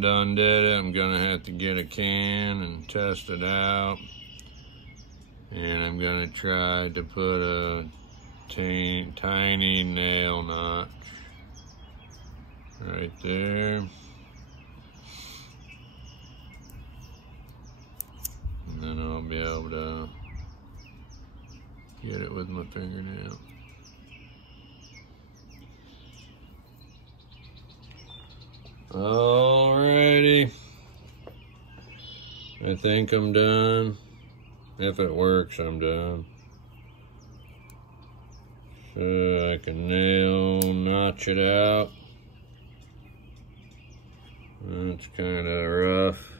done did it. I'm gonna have to get a can and test it out. And I'm gonna try to put a tiny nail notch right there. And then I'll be able to get it with my fingernail. Alrighty. I think I'm done. If it works, I'm done. So I can notch it out. That's kind of rough.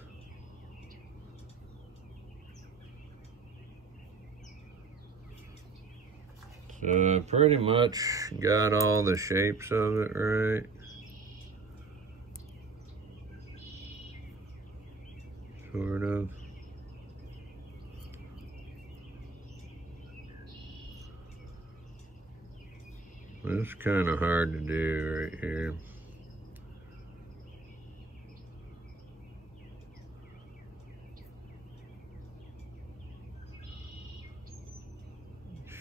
So I pretty much got all the shapes of it right. Sort of. It's kind of hard to do right here.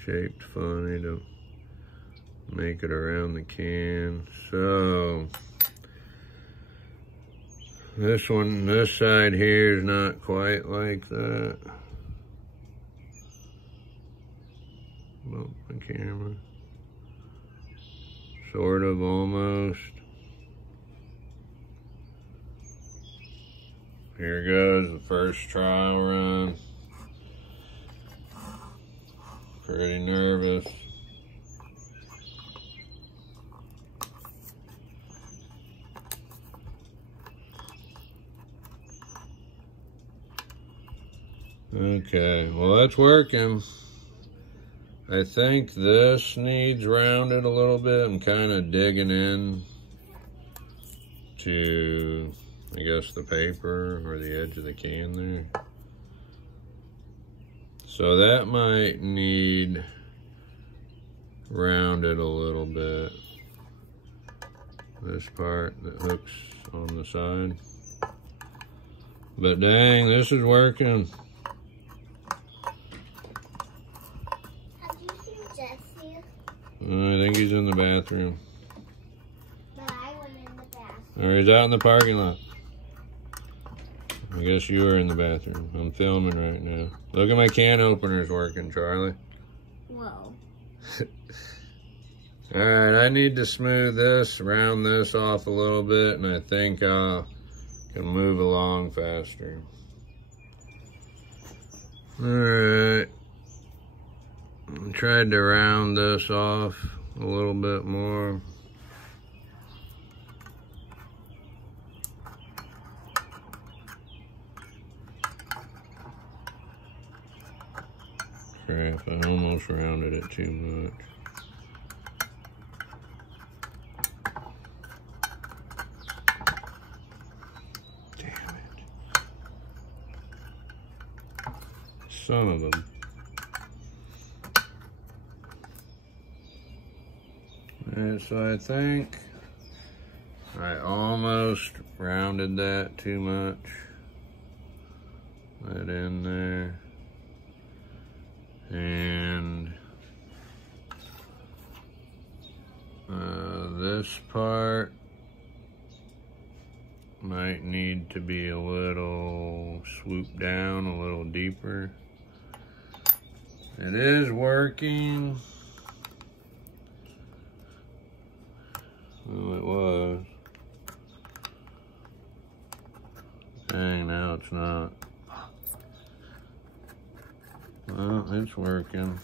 Shaped funny to make it around the can. So this side here is not quite like that. Bump the camera. Sort of, almost. Here goes the first trial run. Pretty nervous. Okay, well that's working. I think this needs rounded a little bit. I'm kind of digging in to, I guess, the paper or the edge of the can there. So that might need rounded a little bit. This part that hooks on the side. But dang, this is working. I think he's in the bathroom. But I went in the bathroom. Or he's out in the parking lot. I guess you were in the bathroom. I'm filming right now. Look at my can openers working, Charlie. Whoa. Alright, I need to smooth this, round this off a little bit, and I think I can move along faster. Alright. I tried to round this off a little bit more. Crap, I almost rounded it too much. Damn it. Son of a... Alright, so I think I almost rounded that too much. That in there. And this part might need to be a little swooped down, a little deeper. It is working. Well, it was. Dang, now it's not. Well, it's working.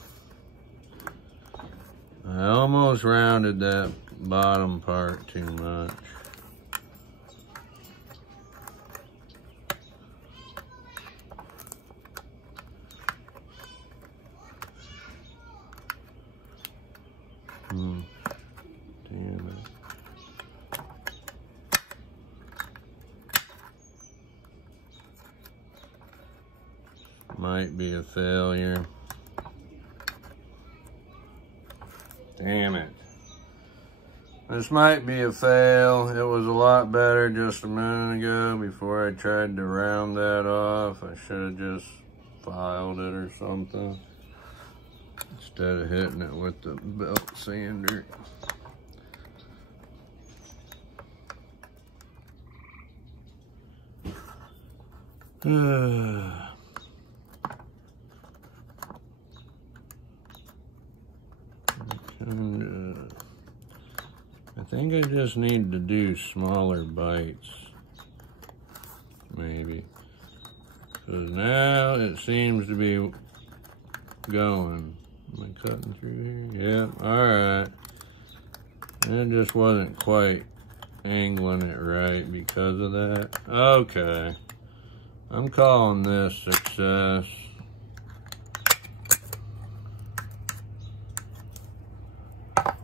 I almost rounded that bottom part too much. Damn it. Might be a failure. Damn it. This might be a fail. It was a lot better just a minute ago before I tried to round that off. I should have just filed it or something instead of hitting it with the belt sander. I think I just need to do smaller bites, maybe. Because now it seems to be going. Am I cutting through here? Yep, alright. It just wasn't quite angling it right because of that. Okay. I'm calling this success.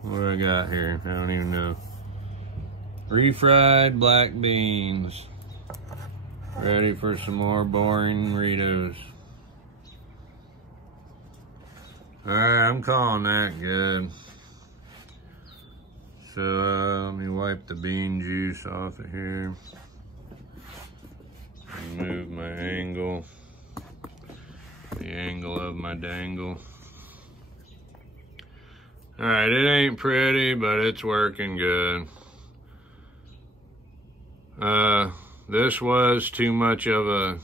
What do I got here? I don't even know. Refried black beans. Ready for some more boring Doritos. Alright, I'm calling that good. So let me wipe the bean juice off of here. Move my angle. The angle of my dangle. Alright, it ain't pretty, but it's working good. This was too much of a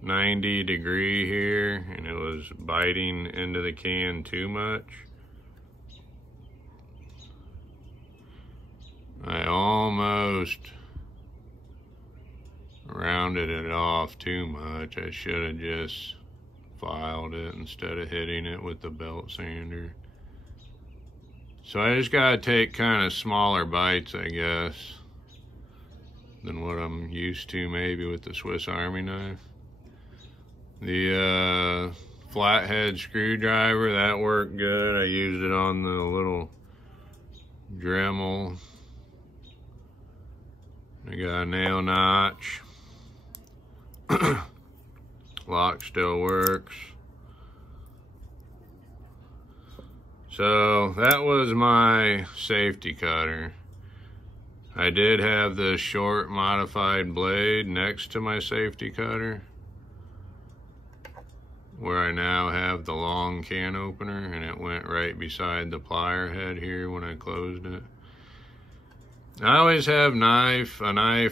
90 degree here, and it was biting into the can too much. I almost rounded it off too much. I should have just filed it instead of hitting it with the belt sander. So I just gotta take kind of smaller bites, I guess, than what I'm used to maybe with the Swiss Army knife. The flathead screwdriver, that worked good. I used it on the little Dremel. I got a nail notch. Lock still works. So that was my safety cutter. I did have the short modified blade next to my safety cutter, where I now have the long can opener, and it went right beside the plier head here when I closed it. I always have a knife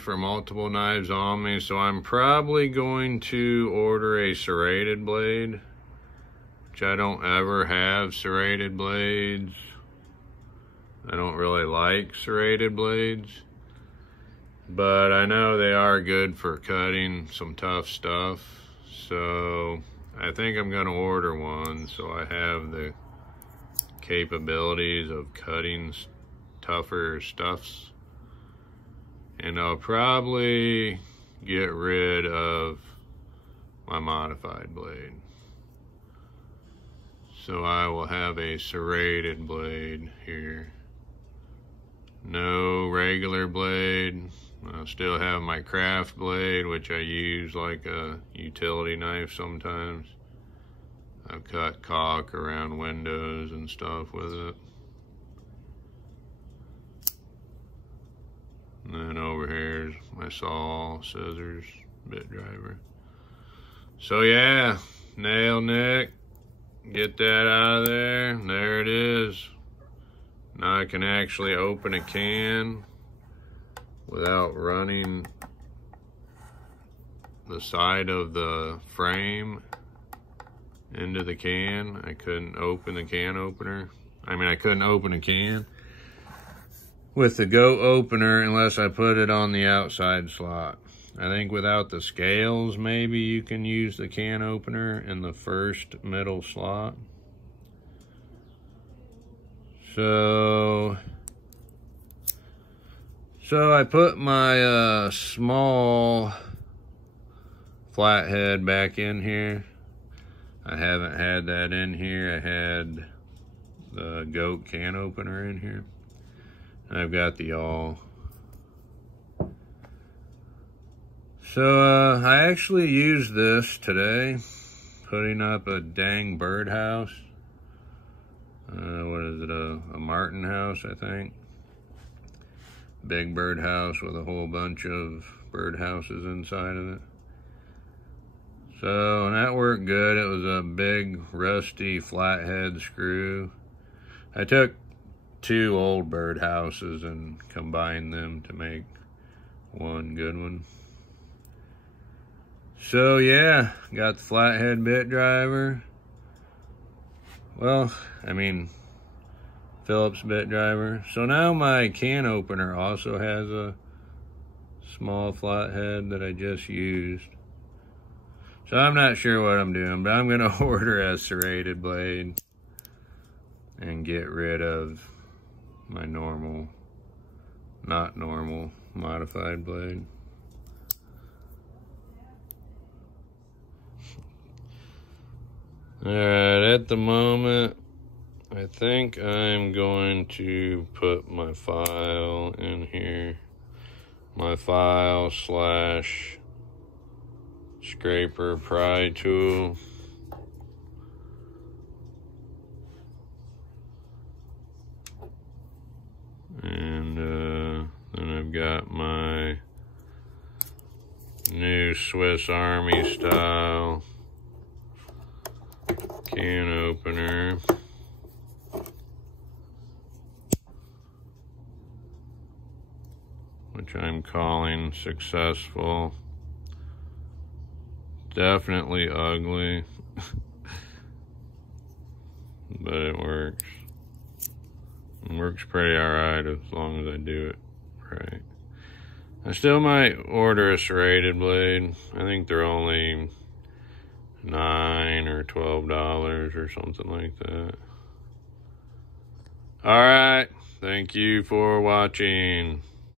or multiple knives on me, so I'm probably going to order a serrated blade, which I don't ever have serrated blades. I don't really like serrated blades, but I know they are good for cutting some tough stuff, so I think I'm gonna order one so I have the capabilities of cutting tougher stuffs. And I'll probably get rid of my modified blade. So I will have a serrated blade here. No regular blade. I'll still have my craft blade, which I use like a utility knife sometimes. I've cut caulk around windows and stuff with it. And then over here is my saw, scissors, bit driver. So yeah, nail nick, get that out of there. There it is. Now I can actually open a can without running the side of the frame into the can. I couldn't open the can opener. I couldn't open a can with the goat opener unless I put it on the outside slot. I think without the scales, maybe you can use the can opener in the first middle slot. So I put my small flathead back in here. I haven't had that in here. I had the goat can opener in here. I've got the awl. So I actually used this today, putting up a dang birdhouse. What is it, a martin house, I think. big birdhouse with a whole bunch of birdhouses inside of it. So, and that worked good. It was a big, rusty, flathead screw. I took 2 old birdhouses and combined them to make one good one. So, yeah, got the flathead bit driver. Well, I mean, Phillips bit driver. So now my can opener also has a small flathead that I just used. So I'm not sure what I'm doing, but I'm gonna order a serrated blade and get rid of my normal, not normal, modified blade. All right, at the moment, I think I'm going to put my file in here. My file / scraper pry tool. And then I've got my new Swiss Army style can opener. Which I'm calling successful. Definitely ugly, but it works. It works pretty alright as long as I do it right. I still might order a serrated blade. I think they're only $9 or $12 or something like that. Alright, thank you for watching.